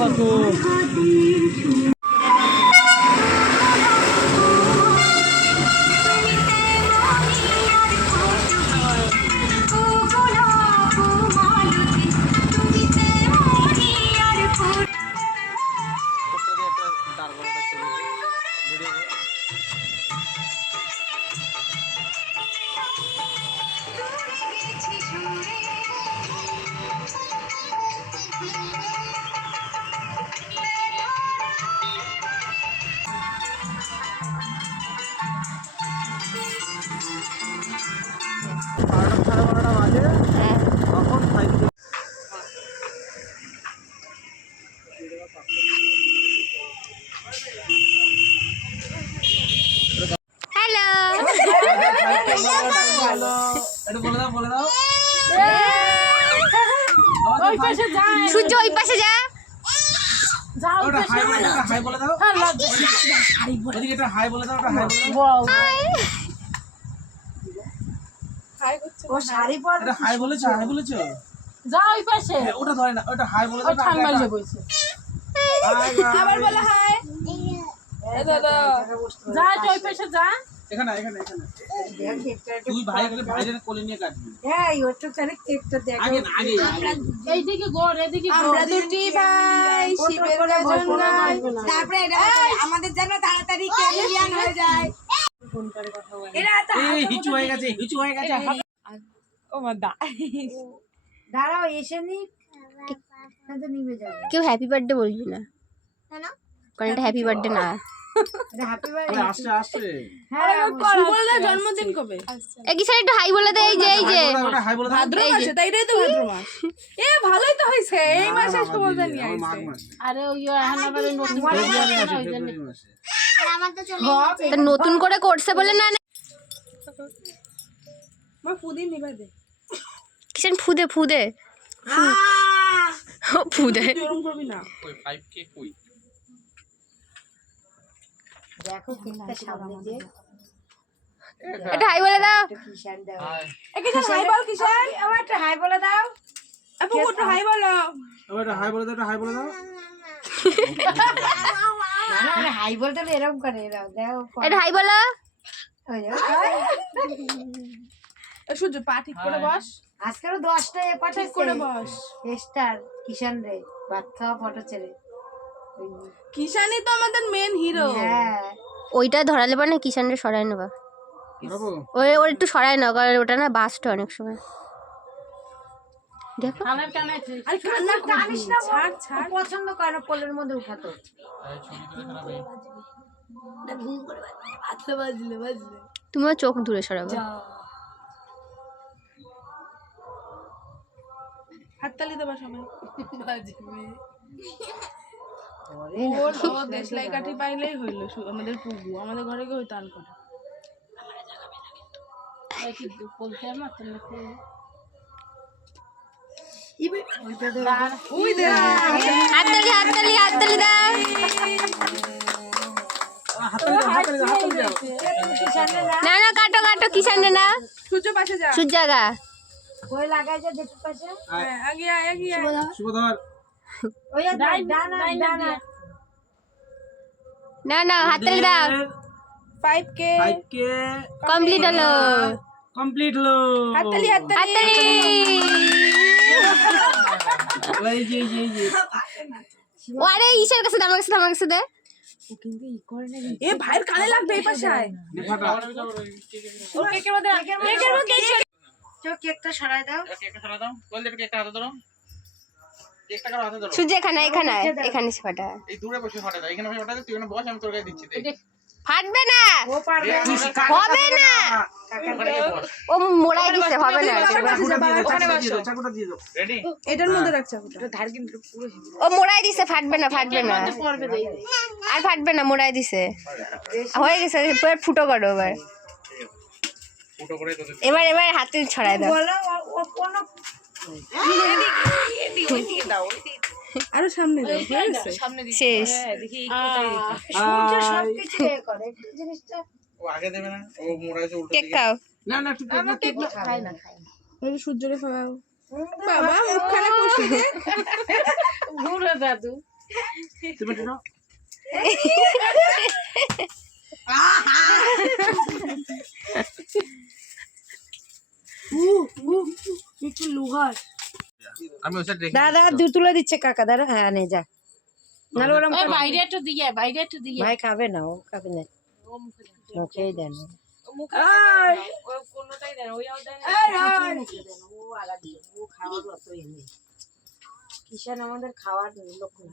কাকু। সূর্য ওই পাশে যা। হাই বলে দাও। এদিকে একটা হাই বলে দাও, একটা হাই বলে দাও। ও শাড়ি পরে এটা হাই বলেছো, হাই বলেছো? যা ওই পাশে। ওটা ধরে না, ওটা হাই বলে দাও। ঠান্ডা হয়ে বইছে। আবার বলে হাই। এ দাদা যা ওই পাশে যা। এখানে এখানে এখানে তুই ভাই করে ভাইদের কোলে নিয়ে কাটবি। এই ওটা তাহলে কেকটা দেখ আগে না আগে এইদিকে গোর এদিকে আমরা দুটি ভাই শিবের গাজন গাই তারপরে এটা আমাদের জন্য তাড়াতাড়ি ক্যামেলিয়ান হয়ে যায় ফোন করে কথা বলে এরা তো এই হিচু হয়ে গেছে, হিচু হয়ে গেছে। ও মাদা দাঁড়াও এসে নি না তো নিভে যাবে কেউ হ্যাপি বার্থডে বলবি না কেন? কারণ এটা হ্যাপি বার্থডে না। এটা হ্যাপি আরে বার্থডে আসছে আসছে। হ্যাঁ সুবলদার জন্মদিন কবে? এই কি একটু হাই বলে দে। এই যে এই যে ওটা হাই বলে দাও। ভাদ্র মাসে তাই এটাই তো ভাদ্র মাস এ ভালোই তো হইছে এই মাসে সুবলদা নিয়ে আইছে আরে ওই হানাবারে নতুন ফেব্রুয়ারি মাসে। তো নতুন করে করছে বলে না। মা ফুদিন নিবা দে কিষান ফুদে ফুদে ফুদে গরম করবি না ওই 5k কই? দেখো কেকটা সামনে যে এটা হাই বলে দাও। কিষান দাও এ কিষান হাই বল কিষান আমার একটা হাই বলে দাও আপু কত হাই বলো ওটা হাই বলে দাও, ওটা হাই বলে দাও। না না হাই বলতে হলে এরকম করে এরা দেখো এটা হাই বলো। সূর্য পা ঠিক করে বস আজকেও 10টা এ পাঠা করে বস স্টার কিষান রে ভাত খাওয়া ফটো ছেড়ে কিষানই তো আমাদের মেন হিরো হ্যাঁ ওইটা ধরালে পারে না, কিষানরে সরাই নেবা। ধরবো? ওর একটু সরাই না, কারণ ওটা না বাস্ট অনেক সময়। দেখো কানের কানে আরে কান্না টানিস না ছাড় ছাড় পছন্দ করে না পোলের মধ্যে উঠাতো এই ছবি তুলে খারাপ হয়ে ঘুম করে বাজলে বাজলে বাজলে তুমিও চোখ দূরে সরাবে। হাততালি দেবা সবাই বাজবে ও দেশলাই কাঠি পাইলেই হইলো আমাদের পুগু আমাদের ঘরে গিয়ে হইতো আলকাটা কি বলতে না তুমি ওই দে হাততালি হাততালি হাততালি দাও। হাততালি দাও, হাততালি দাও। না না কাটো কাটো, কিষানরে না, সূর্য পাশে যা সূর্যাগা ওই লাগাই যা দেখতে পাশে আগে আগে শুভধর। ওই ডানা ডানা না না হাততালি দাও। 5k কমপ্লিট হলো। কমপ্লিট হলো। হাততালি হাততালি হাততালি। এই যে এই যে ও আরে ঈশার কাছে দে, আমার কাছে দে, আমার কাছে দে। এ ভাইয়ের কানে লাগবে এই পাশে আয় ও কেকের মধ্যে কেকের মধ্যে চোখ কেকটা সরাই দাও কেকটা ধরা দাও। বল দেবে কেকটা হাতে ধরো। কেকটা কারো হাতে ধরো। সূর্য এখানে এখানে এখানে ফাটা। এই দূরে বসে ফাটা দাও। এখানে বসে ফাটা দাও, তুই এখানে বস, আমি তোর গায়ে দিচ্ছি। দেখ। ফাটবে না, ও পারবে হবে না, ওখানে গিয়ে বস। ও মোড়াই দিছে, হবে না। চাকুটা দিয়ে দাও। রেডি? এটার মধ্যে রাখ চাকুটা ধার কিন্তু পুরো ও মোড়াই দিছে, ফাটবে না ফাটবে না, আর ফাটবে না, মোড়াই দিছে, হয়ে গেছে। এবার ফুটো করো, এবার ফুটো করে তোদের এবার এবার হাতে ছড়াই দাও। বলো ও কোন এদিকে দাও আরো সামনে দাও সামনে শেষ। দেখি সূর্য সবকিছু করে জিনিসটা ও আগে দেবে না, ও মোড়াইছে উল্টো কেক দিকে। খাও। না না একটু কেক না। খাই না ওই সূর্যরে খাওয়াও বাবা মুখখানা কষি দে ঘুরে দাদু তুমি এটা নাও। একটু লোহার আমি ওই সাইড দাদা দু তুলে দিচ্ছে কাকা দাদা হ্যাঁ নে যা নাহলে ওরম ওই বাইরে একটু দিয়ে বাইরে একটু দিয়ে ভাই খাবে না ও খাবে না মুখেই দেন কিষান আমাদের খাওয়ার লোক না